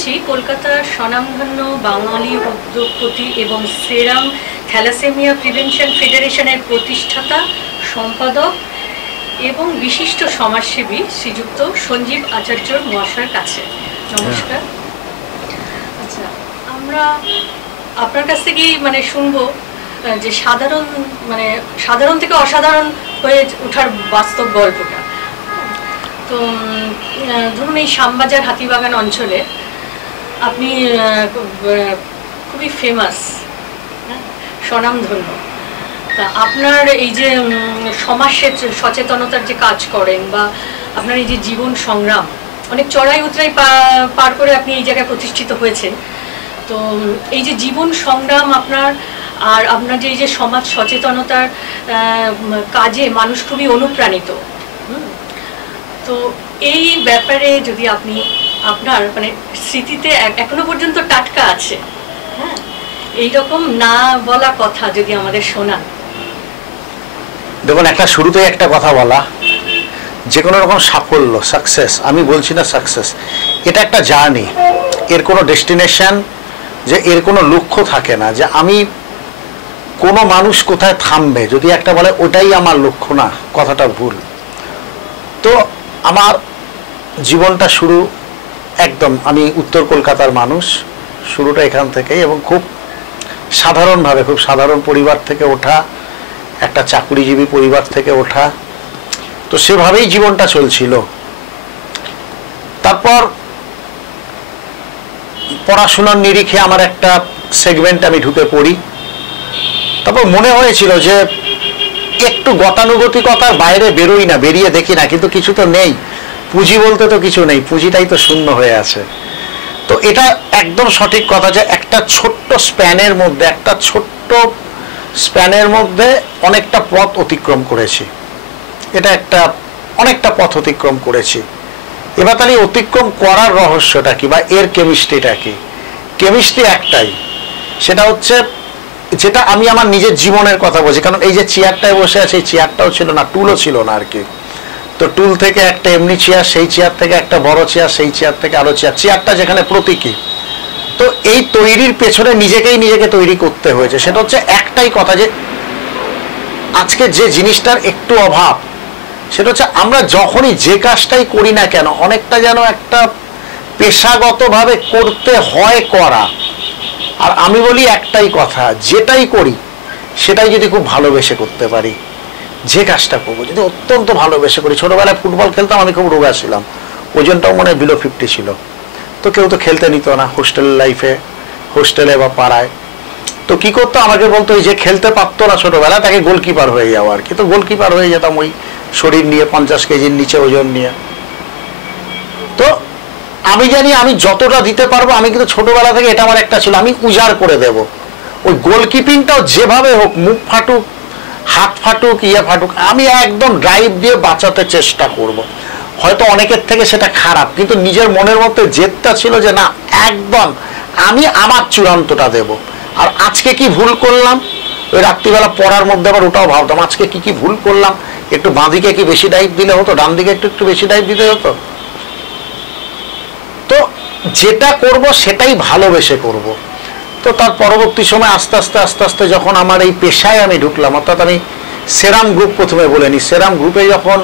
এসেছি কলকাতার স্বনামধন্য বাঙালি উদ্যোগপতি এবং সেরাম থ্যালাসেমিয়া প্রিভেনশন ফেডারেশনের প্রতিষ্ঠাতা সম্পাদক এবং বিশিষ্ট সমাজসেবী শ্রীযুক্ত সঞ্জীব আচার্য মহাশয়ের কাছে। নমস্কার। আচ্ছা আমরা আপনার কাছ থেকেই মানে শুনব যে সাধারণ মানে সাধারণ থেকে অসাধারণ হয়ে ওঠার বাস্তব গল্পটা। তো ধরুন এই শ্যামবাজার হাতিবাগান অঞ্চলে আপনি খুবই ফেমাস স্বনামধন্য। তা আপনার এই যে সমাজ সেচ- সচেতনতার যে কাজ করেন বা আপনার এই যে জীবন সংগ্রাম, অনেক চড়াই উতরাই পার করে আপনি এই জায়গায় প্রতিষ্ঠিত হয়েছেন। তো, এই যে জীবন সংগ্রাম আপনার, আর আপনার যে, এই যে সমাজ সচেতনতার কাজে মানুষ খুবই অনুপ্রাণিত। তো এই ব্যাপারে যদি আপনি আপনার মানে স্মৃতিতে এখনও পর্যন্ত টাটকা আছে। হ্যাঁ এইরকম না বলা কথা যদি আমাদের শোনান দেখুন, একটা শুরুতেই একটা কথা বলা। যে কোনো রকম সাফল্য সাকসেস আমি বলছি না সাকসেস এটা একটা জার্নি। এর কোনো ডেস্টিনেশন, যে এর কোনো লক্ষ্য থাকে না, যে আমি কোনো মানুষ কোথায় থামবে। যদি একটা বলে, ওটাই আমার লক্ষ্য না কথাটা ভুল। তো আমার জীবনটা শুরু একদম, আমি উত্তর কলকাতার মানুষ, শুরুটা এখান থেকেই এবং খুব সাধারণভাবে, খুব সাধারণ পরিবার থেকে ওঠা, একটা চাকুরিজীবী পরিবার থেকে ওঠা, তো সেভাবেই জীবনটা চলছিল। তারপর পড়াশোনার নিরিখে আমার একটা সেগমেন্ট আমি ঢুকে পড়ি। তারপর মনে হয়েছিল যে একটু গতানুগতিকতার বাইরে বেরোই না, বেরিয়ে দেখি না, কিন্তু কিছু তো নেই। পুঁজি বলতে তো কিছু নেই, পুঁজিটাই তো শূন্য হয়ে আছে। তো এটা একদম সঠিক কথা যে একটা ছোট্ট স্প্যানের মধ্যে, একটা ছোট্ট স্প্যানের মধ্যে অনেকটা পথ অতিক্রম করেছি। এটা একটা অনেকটা পথ অতিক্রম করেছি। এবার তাহলে অতিক্রম করার রহস্যটা কি বা এর কেমিস্ট্রিটা কি? কেমিস্ট্রি একটাই। সেটা হচ্ছে যেটা আমি আমার নিজের জীবনের কথা বলছি, কারণ এই যে চেয়ারটায় বসে আছে, এই চেয়ারটাও ছিল না টুলও ছিল না আর কি। তো টুল থেকে একটা এমনি চেয়ার, সেই চেয়ার থেকে একটা বড় চেয়ার, সেই চেয়ার থেকে আরও চেয়ার, চেয়ারটা যেখানে প্রতীকী। তো এই তৈরির পেছনে নিজেকেই নিজেকে তৈরি করতে হয়েছে। সেটা হচ্ছে একটাই কথা যে, আজকে যে জিনিসটার একটু অভাব, সেটা হচ্ছে আমরা যখনই যে কাজটাই করি না কেন, অনেকটা যেন একটা পেশাগতভাবে করতে হয় করা। আর আমি বলি একটাই কথা, যেটাই করি, সেটাই যদি খুব ভালোবেসে করতে পারি। যে কাজটা করব, যদি অত্যন্ত ভালোবেসে করি। ছোটবেলায় ফুটবল খেলতাম, আমি খুব রোগা ছিলাম। ওজনটাও মনে হয় বিলো ফিফটি ছিল। তো কেউ তো খেলতে নিত না হোস্টেল লাইফে হোস্টেলে বা পাড়ায়। তো কি করতো? আমাকে বলতো, এই যে খেলতে পারতো না ছোটবেলা তাকে গোলকিপার হয়ে যাওয়া আর কি। তো গোলকিপার হয়ে যেতাম ওই শরীর নিয়ে, পঞ্চাশ কেজির নিচে ওজন নিয়ে। তো আমি জানি আমি যতটা দিতে পারব, আমি কিন্তু ছোটবেলা থেকে এটা আমার একটা ছিল, আমি উজাড় করে দেব। ওই গোলকিপিংটাও যেভাবে হোক, মুখ ফাটুক হাত ফাটুক ইয়ে ফাটুক, আমি একদম ড্রাইভ দিয়ে বাঁচাতে চেষ্টা করব। হয়তো অনেকের থেকে সেটা খারাপ, কিন্তু নিজের মনের মধ্যে জেদটা ছিল যে না, একদম, আমি আমার চূড়ান্তটা দেব। আর আজকে কি ভুল করলাম? ওই রাত্রিবেলা পড়ার মধ্যে আবার ওটাও ভাবতাম, আজকে কি কি ভুল করলাম? একটু বাঁ দিকে কি বেশি ডাইভ দিলে হতো? ডান দিকে একটু একটু বেশি ডাইভ দিতে হতো? তো যেটা করব, সেটাই ভালোবেসে করব। তো তার পরবর্তী সময় আস্তে আস্তে আস্তে আস্তে যখন আমার এই পেশায় আমি ঢুকলাম, অর্থাৎ আমি সেরাম গ্রুপ প্রথমে বলে নিই। সেরাম গ্রুপে যখন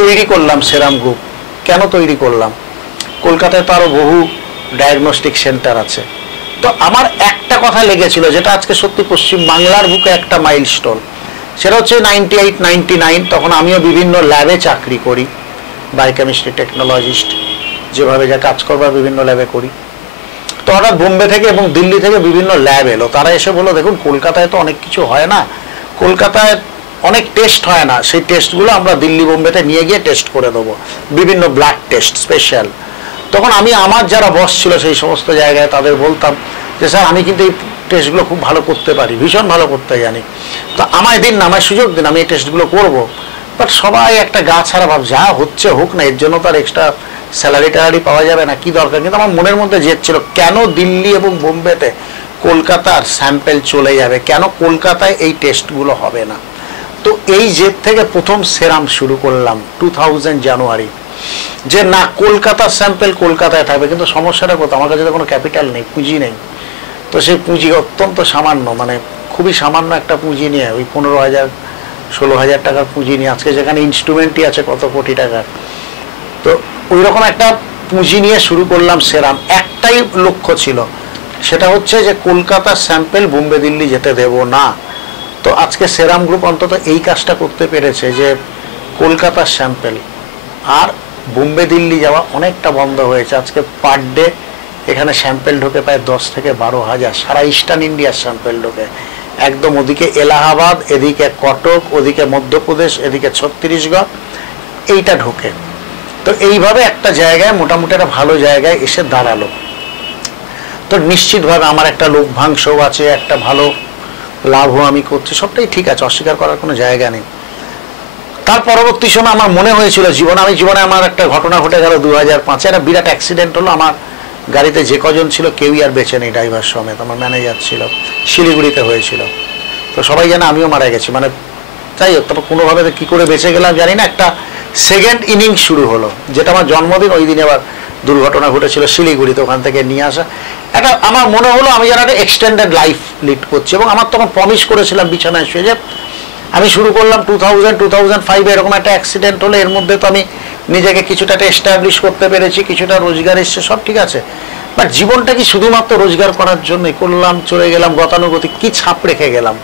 তৈরি করলাম, সেরাম গ্রুপ, কেন তৈরি করলাম? কলকাতায় তো আরও বহু ডায়াগনস্টিক সেন্টার আছে। তো আমার একটা কথা লেগেছিল, যেটা আজকে সত্যি পশ্চিম বাংলার বুকে একটা মাইল মাইলস্টোন সেটা হচ্ছে নাইনটি এইট নাইনটি নাইন তখন আমিও বিভিন্ন ল্যাবে চাকরি করি বায়োকেমিস্ট্রি টেকনোলজিস্ট যেভাবে যা কাজ করবার বিভিন্ন ল্যাবে করি। তো হঠাৎ বোম্বে থেকে এবং দিল্লি থেকে বিভিন্ন ল্যাব এলো। তারা এসে বলল, দেখুন, কলকাতায় তো অনেক কিছু হয় না। কলকাতায় অনেক টেস্ট হয় না। সেই টেস্টগুলো আমরা দিল্লি, বোম্বেতে নিয়ে গিয়ে টেস্ট করে দেবো। বিভিন্ন ব্লাড টেস্ট স্পেশাল তখন আমি, আমার যারা বস ছিল সেই সমস্ত জায়গায় তাদের বলতাম যে, স্যার, আমি কিন্তু এই টেস্টগুলো খুব ভালো করতে পারি, ভীষণ ভালো করতে জানি। তো আমায় দিন না, আমায় সুযোগ দিন, আমি এই টেস্টগুলো করব। বাট সবাই একটা গা ছাড়া ভাব, যা হচ্ছে হোক না, এর জন্য তো আর এক্সট্রা স্যালারি ট্যালারি পাওয়া যাবে না, কি দরকার? কিন্তু আমার মনের মধ্যে জেদ ছিল, কেন দিল্লি এবং বোম্বেতে কলকাতার স্যাম্পেল চলে যাবে? কেন কলকাতায় এই টেস্টগুলো হবে না? তো এই জেদ থেকে প্রথম সেরাম শুরু করলাম টু থাউজেন্ড জানুয়ারি। যে না, কলকাতার স্যাম্পেল কলকাতায় থাকবে, কিন্তু সমস্যাটা কোথাও আমার কাছে তো কোনো ক্যাপিটাল নেই, পুঁজি নেই। তো সেই পুঁজি অত্যন্ত সামান্য মানে খুবই সামান্য একটা পুঁজি নিয়ে, ওই পনেরো হাজার, ষোলো হাজার টাকার পুঁজি নিয়ে, আজকে যেখানে ইনস্ট্রুমেন্টই আছে কত কোটি টাকার। তো ওই রকম একটা পুঁজি নিয়ে শুরু করলাম সেরাম। একটাই লক্ষ্য ছিল। সেটা হচ্ছে যে কলকাতার স্যাম্পেল বোম্বে দিল্লি যেতে দেব না। তো আজকে সেরাম গ্রুপ অন্তত এই কাজটা করতে পেরেছে যে কলকাতার স্যাম্পেল আর বোম্বে দিল্লি যাওয়া অনেকটা বন্ধ হয়েছে। আজকে পার ডে এখানে স্যাম্পেল ঢোকে প্রায় দশ থেকে বারো হাজার। সারা ইস্টার্ন ইন্ডিয়ার স্যাম্পেল ঢোকে। একদম ওদিকে এলাহাবাদ, এদিকে কটক, ওদিকে মধ্যপ্রদেশ, এদিকে ছত্তিশগড়, এইটা ঢোকে। তো এইভাবে একটা জায়গায়, মোটামুটি একটা ভালো জায়গায় এসে দাঁড়াল। তো নিশ্চিতভাবে আমার একটা লভ্যাংশও আছে, একটা ভালো লাভও আমি করছি, সবটাই ঠিক আছে, অস্বীকার করার কোনো জায়গা নেই। তার পরবর্তী সময় আমার মনে হয়েছিল, জীবনে আমি জীবনে আমার একটা ঘটনা ঘটে গেল দু হাজার পাঁচে, একটা বিরাট অ্যাক্সিডেন্ট হলো, আমার গাড়িতে যে কজন ছিল কেউই আর বেঁচে নেই ড্রাইভার সমেত, আমার ম্যানেজার ছিল, শিলিগুড়িতে হয়েছিল। তো সবাই জানে আমিও মারা গেছি মানে যাই হোক, তারপর কোনোভাবে কী করে বেঁচে গেলাম জানি না, একটা সেকেন্ড ইনিংস শুরু হলো। যেটা আমার জন্মদিন, ওই দিনে আবার দুর্ঘটনা ঘটেছিল শিলিগুড়িতে, ওখান থেকে নিয়ে আসা। একটা আমার মনে হলো আমি যেন একটা এক্সটেন্ডেড লাইফ লিড করছি এবং আমার তখন প্রমিস করেছিলাম বিছানায় শুয়ে যে আমি শুরু করলাম টু থাউজেন্ড টু থাউজেন্ড ফাইভে এরকম একটা অ্যাক্সিডেন্ট হলো এর মধ্যে তো আমি নিজেকে কিছুটা এস্টাবলিশ করতে পেরেছি, কিছুটা রোজগার এসছে, সব ঠিক আছে। বাট জীবনটা কি শুধুমাত্র রোজগার করার জন্যই করলাম, চলে গেলাম, গতানুগতিক কি ছাপ রেখে গেলাম?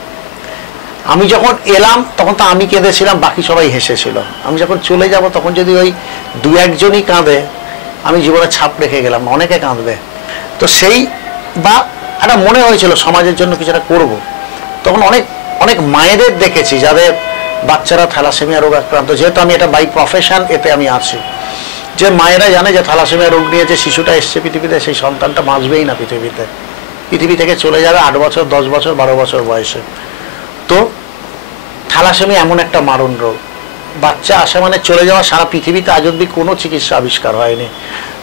আমি যখন এলাম, তখন তো আমি কেঁদেছিলাম, বাকি সবাই হেসেছিল। আমি যখন চলে যাব, তখন যদি ওই দু একজনই কাঁদে, আমি জীবনে ছাপ রেখে গেলাম, অনেকে কাঁদবে। তো সেই বা একটা মনে হয়েছিল, সমাজের জন্য কিছু একটা করব। তখন অনেক অনেক মায়েদের দেখেছি, যাদের বাচ্চারা থ্যালাসেমিয়া রোগ আক্রান্ত। যেহেতু আমি এটা বাই প্রফেশন এতে আমি আছি। যে মায়েরা জানে যে থ্যালাসেমিয়া রোগ নিয়ে যে শিশুটা এসছে পৃথিবীতে, সেই সন্তানটা বাঁচবেই না পৃথিবীতে। পৃথিবী থেকে চলে যাবে আট বছর, দশ বছর, বারো বছর বয়সে। তো থালাসেমি এমন একটা মারণ রোগ বাচ্চা আসা মানে চলে যাওয়া সারা পৃথিবীতে আজ অব্দি কোনো চিকিৎসা আবিষ্কার হয়নি।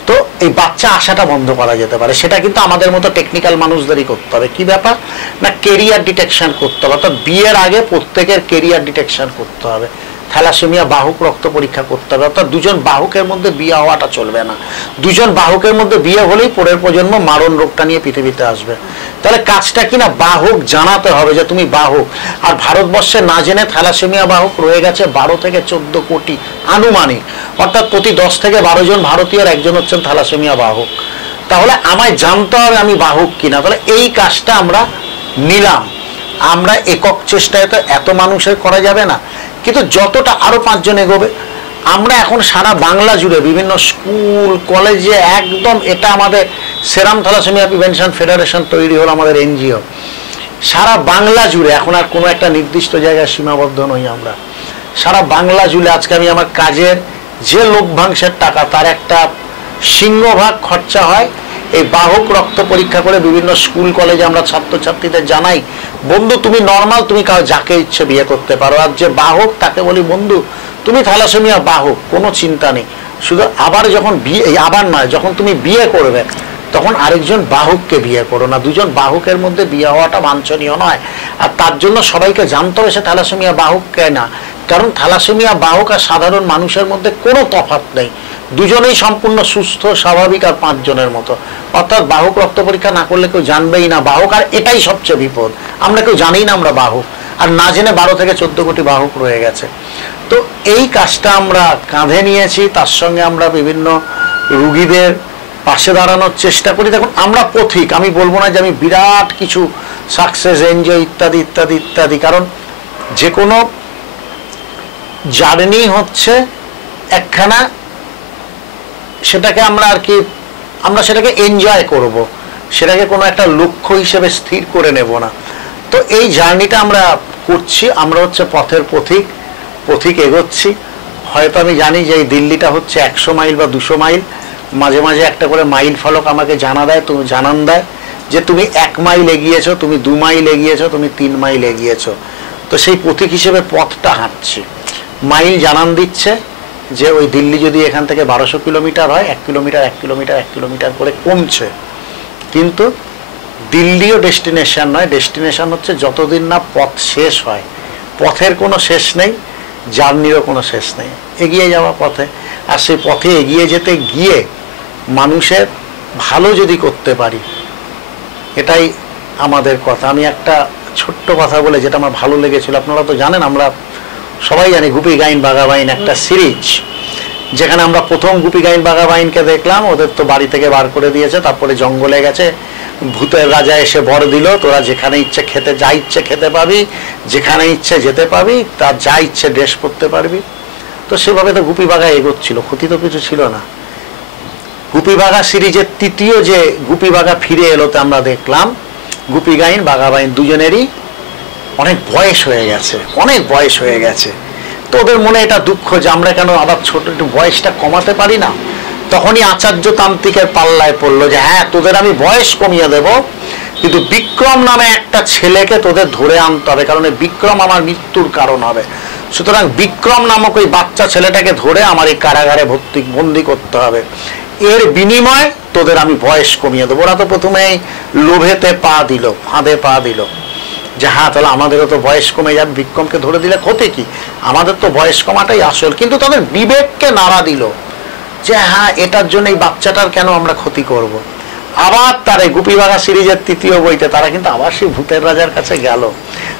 তো এই বাচ্চা আসাটা বন্ধ করা যেতে পারে। সেটা কিন্তু আমাদের মতো টেকনিক্যাল মানুষদেরই করতে হবে। কি ব্যাপার? না কেরিয়ার ডিটেকশন করতে হবে। অর্থাৎ বিয়ের আগে প্রত্যেকের কেরিয়ার ডিটেকশন করতে হবে। থ্যালাসেমিয়া বাহুক রক্ত পরীক্ষা করতে হবে। অর্থাৎ দুজন বাহুকের মধ্যে বিয়ে হওয়াটা চলবে না। দুজন বাহুকের মধ্যে বিয়ে হলেই পরের প্রজন্ম মারণ রোগটা নিয়ে পৃথিবীতে আসবে। তাহলে কাজটা কিনা বাহুক জানাতে হবে যে তুমি বাহুক। আর ভারতবর্ষে না জেনে থ্যালাসেমিয়া বাহুক রয়ে গেছে বারো থেকে চোদ্দ কোটি আনুমানিক। অর্থাৎ প্রতি দশ থেকে বারো জন ভারতীয়র একজন হচ্ছেন থ্যালাসেমিয়া বাহুক। তাহলে আমায় জানতে হবে আমি বাহুক কিনা। তাহলে এই কাজটা আমরা নিলাম। আমরা একক চেষ্টায় তো এত মানুষের করা যাবে না। কিন্তু যতটা আরও পাঁচজন এগোবে, আমরা এখন সারা বাংলা জুড়ে বিভিন্ন স্কুল, কলেজে একদম এটা আমাদের সেরাম থ্যালাসেমিয়া প্রিভেনশন ফেডারেশন তৈরি হলো আমাদের এনজিও। সারা বাংলা জুড়ে, এখন আর কোনো একটা নির্দিষ্ট জায়গায় সীমাবদ্ধ নই আমরা। সারা বাংলা জুড়ে আজকে আমি আমার কাজের যে লভ্যাংশের টাকা, তার একটা সিংহভাগ খরচা হয় এই বাহক রক্ত পরীক্ষা করে বিভিন্ন স্কুল, কলেজে আমরা ছাত্রছাত্রীদের জানাই, বন্ধু, তুমি নর্মাল তুমি কাউ যাকে ইচ্ছে বিয়ে করতে পারো। আর যে বাহক, তাকে বলি, বন্ধু, তুমি থ্যালাসেমিয়া বাহক, কোনো চিন্তা নেই। শুধু আবার যখন বিয়ে আবার নয়, যখন তুমি বিয়ে করবে, তখন আরেকজন বাহককে বিয়ে করো না। দুজন বাহকের মধ্যে বিয়ে হওয়াটা বাঞ্ছনীয় নয়। আর তার জন্য সবাইকে জানতে হবে সে থ্যালাসেমিয়া বাহক কে না। কারণ থ্যালাসেমিয়া, বাহক আর সাধারণ মানুষের মধ্যে কোনো তফাৎ নেই। দুজনেই সম্পূর্ণ সুস্থ, স্বাভাবিক আর পাঁচজনের মতো। অর্থাৎ বাহক রক্ত পরীক্ষা না করলে কেউ জানবেই না বাহক, আর এটাই সবচেয়ে বিপদ। আমরা কেউ জানি না আমরা বাহক। আর না জেনে বারো থেকে চোদ্দ কোটি বাহক রয়ে গেছে। তো এই কাজটা আমরা কাঁধে নিয়েছি, তার সঙ্গে আমরা বিভিন্ন রুগীদের পাশে দাঁড়ানোর চেষ্টা করি। দেখুন, আমরা পথিক, আমি বলব না যে আমি বিরাট কিছু সাকসেস এনজয় ইত্যাদি ইত্যাদি ইত্যাদি। কারণ যে কোনো জার্নি হচ্ছে একখানা সেটাকে আমরা আর কি, আমরা সেটাকে এনজয় করব। সেটাকে কোনো একটা লক্ষ্য হিসেবে স্থির করে নেব না। তো এই জার্নিটা আমরা করছি, আমরা হচ্ছে পথের পথিক পথিক এগোচ্ছি। হয়তো আমি জানি যে এই দিল্লিটা হচ্ছে একশো মাইল বা দুশো মাইল। মাঝে মাঝে একটা করে মাইল ফলক আমাকে জানা দেয়, তুমি জানান দেয় যে তুমি এক মাইল এগিয়েছো, তুমি দু মাইল এগিয়েছো, তুমি তিন মাইল এগিয়েছো। তো সেই পথিক হিসেবে পথটা হাঁটছি। মাইল জানান দিচ্ছে যে ওই দিল্লি যদি এখান থেকে বারোশো কিলোমিটার হয়, এক কিলোমিটার এক কিলোমিটার এক কিলোমিটার করে কমছে। কিন্তু দিল্লিও ডেস্টিনেশান নয়, ডেস্টিনেশান হচ্ছে যতদিন না পথ শেষ হয়, পথের কোনো শেষ নেই, জার্নিরও কোনো শেষ নেই। এগিয়ে যাওয়া পথে। আর সেই পথে এগিয়ে যেতে গিয়ে মানুষের ভালো যদি করতে পারি, এটাই আমাদের কথা। আমি একটা ছোট্ট কথা বলে যেটা আমার ভালো লেগেছিল, আপনারা তো জানেন আমরা সবাই জানি গুপি গাইন বাঘাবাইন একটা সিরিজ। যেখানে আমরা প্রথম গুপি গাইন বাঘাবাইনকে দেখলাম, ওদের তো বাড়ি থেকে বার করে দিয়েছে, তারপরে জঙ্গলে গেছে। ভূতের রাজা এসে বর দিল, তোরা যেখানে ইচ্ছে খেতে, যা ইচ্ছে খেতে পাবি, যেখানে ইচ্ছে যেতে পাবি তার যা ইচ্ছে ড্রেস পরতে পারবি। তো সেভাবে তো গুপি বাঘা এগোচ্ছিল, ক্ষতি তো কিছু ছিল না। গুপি বাঘা সিরিজের তৃতীয় যে গুপি বাঘা ফিরে এলোতে আমরা দেখলাম, গুপি গাইন বাঘা বাইন দুজনেরই অনেক বয়স হয়ে গেছে, অনেক বয়স হয়ে গেছে। তো ওদের মনে এটা দুঃখ যে আমরা কেন আবার ছোট, একটু বয়সটা কমাতে পারি না? তখনই আচার্য তান্ত্রিকের পাল্লায় পড়ল যে হ্যাঁ তোদের আমি বয়স কমিয়ে দেব, কিন্তু বিক্রম নামে একটা ছেলেকে তোদের ধরে আনতে হবে, কারণ বিক্রম আমার মৃত্যুর কারণ হবে। সুতরাং বিক্রম নামক ওই বাচ্চা ছেলেটাকে ধরে আমার এই কারাগারে ভর্তি, বন্দি করতে হবে। এর বিনিময়ে তোদের আমি বয়স কমিয়ে দেবো। ওরা তো প্রথমেই লোভেতে পা দিল, ফাঁদে পা দিল। যে হ্যাঁ তাহলে আমাদেরও তো বয়স কমে যাবে, বিক্রমকে ধরে দিলে ক্ষতি কি? আমাদের তো বয়স কমাটাই আসল। কিন্তু তাদের বিবেককে নাড়া দিল যে হ্যাঁ এটার জন্য এই বাচ্চাটার কেন আমরা ক্ষতি করব। আবার তার এই গুপিবাগা সিরিজের তৃতীয় বইতে তারা কিন্তু আবার সেই ভূতের রাজার কাছে গেল।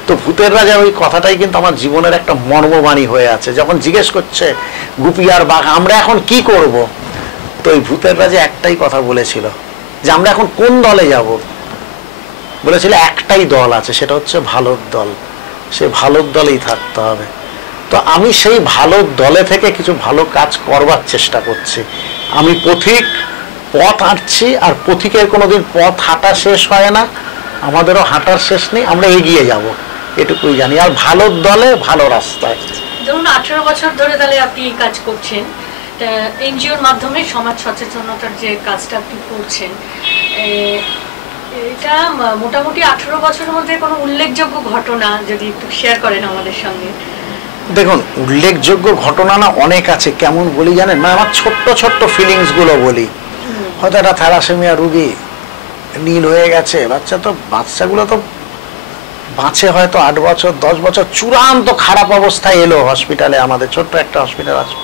তো ভূতের রাজার ওই কথাটাই কিন্তু আমার জীবনের একটা মর্মবাণী হয়ে আছে। যখন জিজ্ঞেস করছে, গুপি আর বাঘ, আমরা এখন কি করব। তো ওই ভূতের রাজা একটাই কথা বলেছিল যে, আমরা এখন কোন দলে যাব? বলেছিল, একটাই দল আছে, সেটা হচ্ছে ভালোর দল। সে ভালোর দলেই থাকতে হবে। তো আমি সেই ভালো দলে থেকে কিছু ভালো কাজ করবার চেষ্টা করছি। আমি পথিক, পথ হাঁটছি, আর পথিকের কোনোদিন পথ হাঁটা শেষ হয় না, আমাদেরও হাঁটার শেষ নেই, আমরা এগিয়ে যাব, এটুকুই জানি। আর ভালোর দলে ভালো রাস্তায়। ধরুন, আঠেরো বছর ধরে তাহলে আপনি এই কাজ করছেন। এনজিওর মাধ্যমে সমাজ সচেতনতার যে কাজটা আপনি করছেন এটা মোটামুটি আঠেরো বছরের মধ্যে কোনো উল্লেখযোগ্য ঘটনা যদি একটু শেয়ার করেন আমাদের সঙ্গে। দেখুন উল্লেখযোগ্য ঘটনা না অনেক আছে কেমন বলি জানেন? মানে আমার ছোট্ট ছোট্ট ফিলিংসগুলো বলি। হয়তো একটা থ্যালাসেমিয়া রুগী নীল হয়ে গেছে বাচ্চা তো বাচ্চাগুলো তো বাঁচে হয়তো আট বছর দশ বছর চূড়ান্ত খারাপ অবস্থায় এলো হসপিটালে আমাদের ছোট্ট একটা হসপিটাল আছে।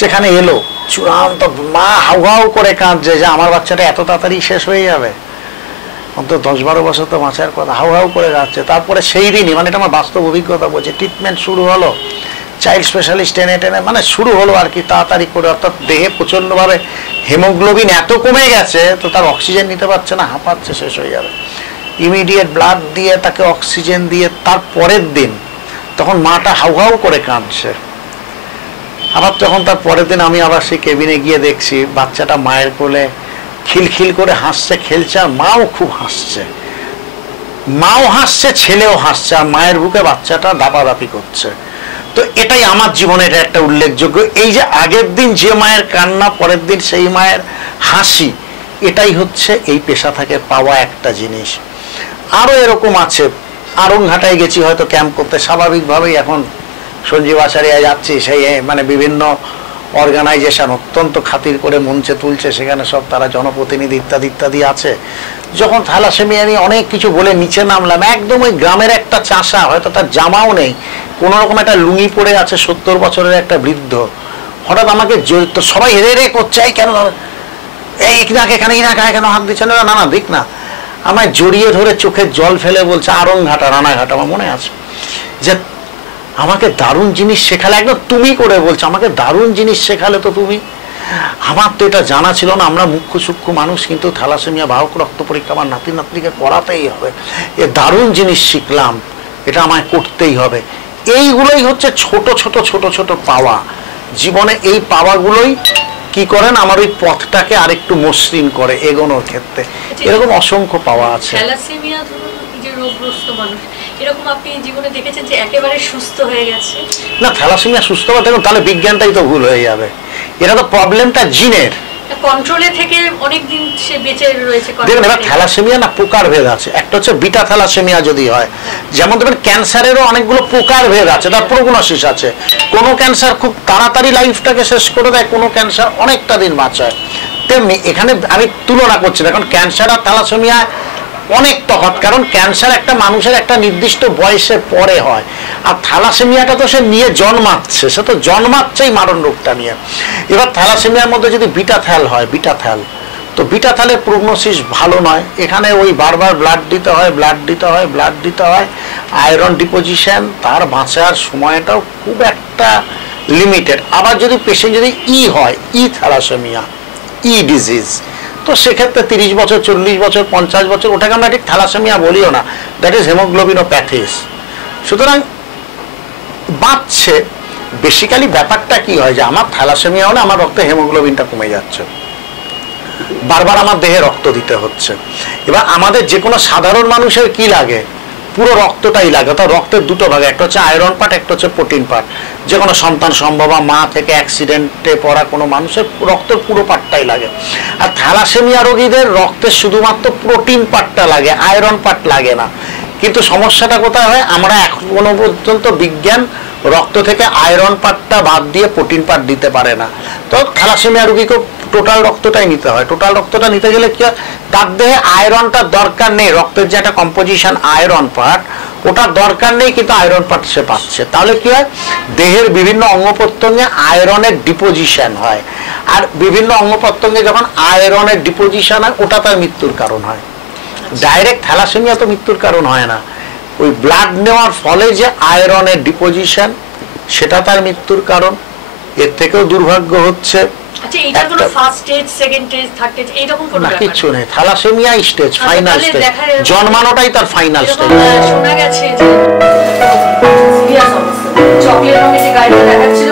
সেখানে এলো। চূড়ান্ত মা হাউ হাউ করে কাঁদছে যে আমার বাচ্চাটা এত তাড়াতাড়ি শেষ হয়ে যাবে। অন্তত দশ বারো বছর তো বাঁচার কথা, হাউ হাউ করে যাচ্ছে তারপরে সেই দিনই মানে এটা আমার বাস্তব অভিজ্ঞতা বলছে ট্রিটমেন্ট শুরু হলো। চাইল্ড স্পেশালিস্ট টেনে টেনে মানে শুরু হলো আর কি তাড়াতাড়ি করে, অর্থাৎ দেহে প্রচণ্ডভাবে হেমোগ্লোবিন এত কমে গেছে, তো তার অক্সিজেন নিতে পারছে না, হাঁপাচ্ছে, শেষ হয়ে যাবে। ইমিডিয়েট ব্লাড দিয়ে তাকে অক্সিজেন দিয়ে তার পরের দিন, তখন মাটা হাউ হাউ করে কাঁদছে। আবার তখন তার পরের দিন আমি আবার সেই কেবিনে গিয়ে দেখছি, বাচ্চাটা মায়ের কোলে খিলখিল করে হাসছে, খেলছে, আর মাও খুব হাসছে। মাও হাসছে, ছেলেও হাসছে, আর মায়ের বুকে বাচ্চাটা দাপাদাপি করছে। তো এটাই আমার জীবনে এটা একটা উল্লেখযোগ্য। এই যে আগের দিন যে মায়ের কান্না, পরের দিন সেই মায়ের হাসি, এটাই হচ্ছে এই পেশা থেকে পাওয়া একটা জিনিস। আরও এরকম আছে। আরংঘাটায় গেছি, হয়তো ক্যাম্প করতে। স্বাভাবিকভাবেই এখন সঞ্জীব আচারিয়া যাচ্ছি, সেই মানে বিভিন্ন অর্গানাইজেশন অত্যন্ত খাতির করে মঞ্চে তুলছে, সেখানে সব তারা জনপ্রতিনিধি ইত্যাদি ইত্যাদি আছে। যখন থ্যালাসেমিয়া নিয়ে অনেক কিছু বলে নিচে নামলাম, একদম ওই গ্রামের একটা চাষা, হয়তো তার জামাও নেই কোনো রকম একটা লুঙ্গি পরে আছে সত্তর বছরের একটা বৃদ্ধ। হঠাৎ আমাকে সবাই হেরে হেরে করছে, এই কেন এই ইকনাক এখানে ইনাক কেন হাত দিচ্ছে? না না না দিক না। আমায় জড়িয়ে ধরে চোখের জল ফেলে বলছে, আরং ঘাটা রানাঘাট আমার মনে আছে। যে আমাকে দারুণ জিনিস শেখালে একদম তুমি করে বলছো আমাকে দারুণ জিনিস শেখালে তো তুমি। আমার তো এটা জানা ছিল না আমরা মুখ্য সূক্ষ্ম মানুষ কিন্তু থ্যালাসেমিয়া বাহক রক্ত পরীক্ষা আমার নাতি নাতনিকে করাতেই হবে। এ দারুণ জিনিস শিখলাম এটা আমায় করতেই হবে। এইগুলোই হচ্ছে ছোট ছোট ছোট ছোট পাওয়া। জীবনে এই পাওয়াগুলোই কি করেন? আমার ওই পথটাকে আরেকটু মসৃণ করে এগোনোর ক্ষেত্রে। এরকম অসংখ্য পাওয়া আছে। এরকম আপনি জীবনে দেখেছেন যে একেবারে সুস্থ হয়ে গেছে? না থ্যালাসেমিয়া সুস্থ হওয়া দেখুন তাহলে বিজ্ঞানটাই তো ভুল হয়ে যাবে। এটা তো প্রবলেমটা জিনের। কন্ট্রোলে থেকে অনেকদিন সে বেঁচে রয়েছে দেখুন এবার থ্যালাসেমিয়া না প্রকার ভেদ আছে। একটা হচ্ছে বিটা থ্যালাসেমিয়া যদি হয় যেমন দেখবেন ক্যান্সারেরও অনেকগুলো প্রকার ভেদ আছে তার প্রোগনোসিস আছে। কোনো ক্যান্সার খুব তাড়াতাড়ি লাইফটাকে শেষ করে দেয় কোনো ক্যান্সার অনেকটা দিন বাঁচায়। তেমনি এখানে আমি তুলনা করছি না কারণ ক্যান্সার আর থ্যালাসেমিয়া অনেক তফাৎ, কারণ ক্যান্সার একটা মানুষের একটা নির্দিষ্ট বয়সের পরে হয়। আর থ্যালাসেমিয়াটা তো সে নিয়ে জন্মাচ্ছে, সে তো জন্মাচ্ছেই মারণ রোগটা নিয়ে। এবার থ্যালাসেমিয়ার মধ্যে যদি বিটা থ্যাল হয়, বিটা থ্যাল, তো বিটা থ্যালের প্রগনোসিস ভালো নয়। এখানে ওই বারবার ব্লাড দিতে হয় ব্লাড দিতে হয় ব্লাড দিতে হয় আয়রন ডিপোজিশন তার বাঁচার সময়টাও খুব একটা লিমিটেড আবার যদি পেশেন্ট যদি ই হয় ই থ্যালাসেমিয়া ই ডিজিজ তো সেক্ষেত্রে তিরিশ বছর, চল্লিশ বছর, পঞ্চাশ বছর, ওটাকে আমরা ঠিক থ্যালাসেমিয়া বলিও না। দ্যাট ইজ প্যাথিস সুতরাং বাঁচছে বেসিক্যালি ব্যাপারটা কি হয় যে আমার থ্যালাসেমিয়া হলে আমার রক্তে হেমোগ্লোবিনটা কমে যাচ্ছে। বারবার আমার দেহে রক্ত দিতে হচ্ছে। এবার আমাদের যে কোনো সাধারণ মানুষের কি লাগে? পুরো রক্তটাই লাগে, অর্থাৎ রক্তের দুটো ভাগে, একটা হচ্ছে আয়রন পার্ট একটা হচ্ছে প্রোটিন পার্ট যে কোনো সন্তান সম্ভব মা থেকে অ্যাক্সিডেন্টে পড়া কোনো মানুষের রক্তের পুরো পার্টটাই লাগে। আর থ্যালাসেমিয়া রোগীদের রক্তের শুধুমাত্র প্রোটিন পার্টটা লাগে আয়রন পার্ট লাগে না। কিন্তু সমস্যাটা কোথায় হয়? আমরা এখনও পর্যন্ত বিজ্ঞান রক্ত থেকে আয়রন পার্টটা বাদ দিয়ে প্রোটিন পার্ট দিতে পারে না। তো থ্যালাসেমিয়া রোগীকে টোটাল রক্তটাই নিতে হয়। টোটাল রক্তটা নিতে গেলে কি হয়? তার দেহে আয়রনটার দরকার নেই। রক্তের যে একটা কম্পোজিশন আয়রন পার্ট ওটার দরকার নেই কিন্তু আয়রন পার্ট সে পাচ্ছে। তাহলে কি হয়? দেহের বিভিন্ন অঙ্গ প্রত্যঙ্গে আয়রনের ডিপোজিশন হয়। আর বিভিন্ন অঙ্গ প্রত্যঙ্গে যখন আয়রনের ডিপোজিশন হয়, ওটা তার মৃত্যুর কারণ হয়। ডাইরেক্ট থ্যালাসেমিয়া তো মৃত্যুর কারণ হয় না। ওই ব্লাড নেওয়ার ফলে যে আয়রনের ডিপোজিশন সেটা তার মৃত্যুর কারণ। এর থেকেও দুর্ভাগ্য হচ্ছে আচ্ছা, এটা কোনো first stage second stage third stage এইরকম কোনো কিছু নেই। থ্যালাসেমিয়া স্টেজ ফাইনাল স্টেজ জন্মানোটাই তার ফাইনাল স্টেজ শোনা গেছে যে চকলেট রঙে যে গাড়িটা দেখাচ্ছিল